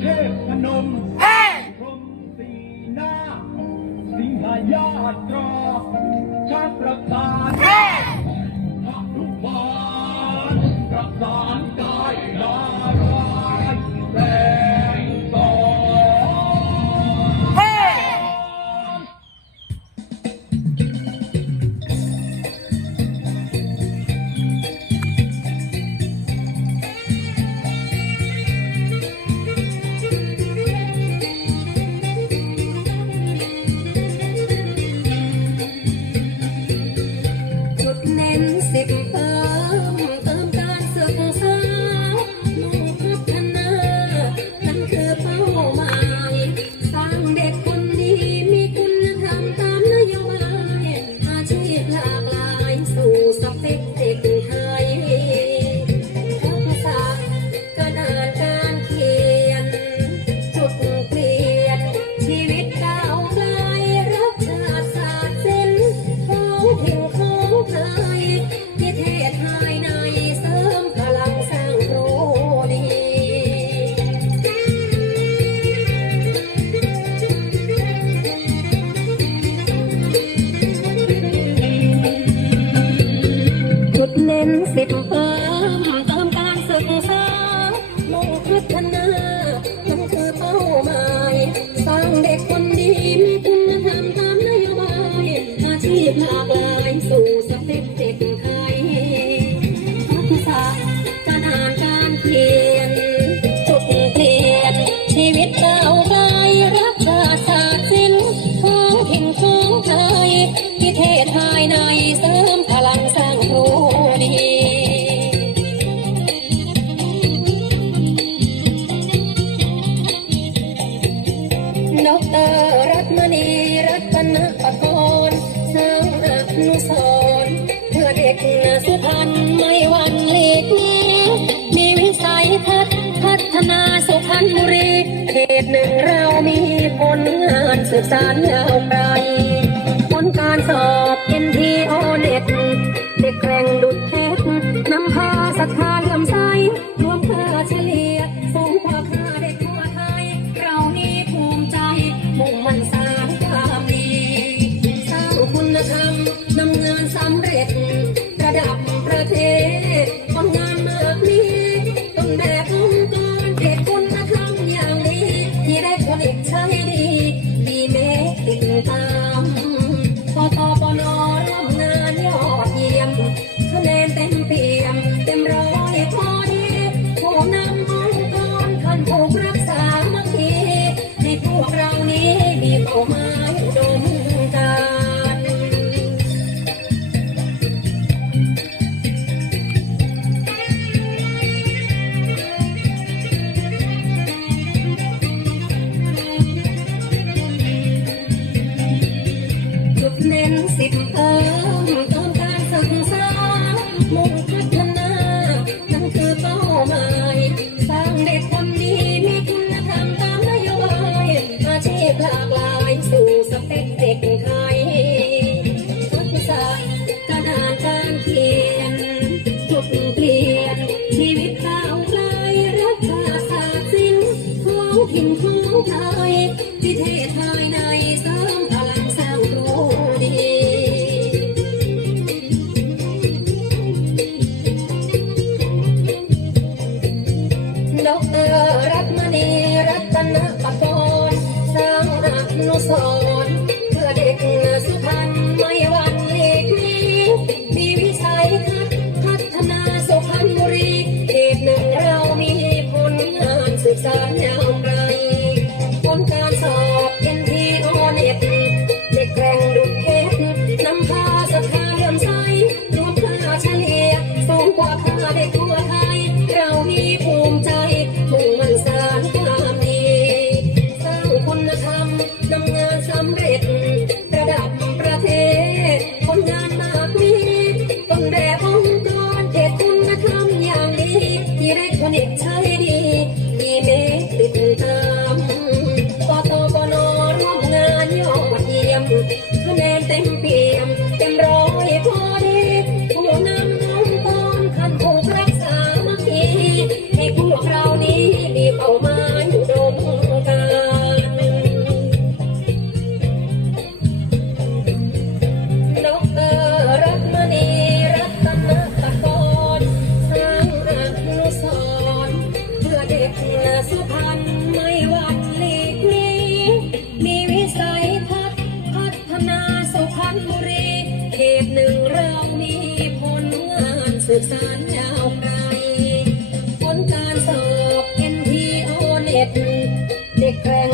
เทพพนมเฮ้พรมสีหน้า สิงหายาตราชาตประสา สุพรรณไม่วันหลีกนี้ มีวิสัยทัศพัฒนาสุพรรณบุรี เขตหนึ่งเรามีผลงานสืบสานยาวไกลผลการสอน Bye. สิบเอ้ it is. สสารยาวไกลผลการสอบเอ็นทีโอเน็ตเด็กแกร่ง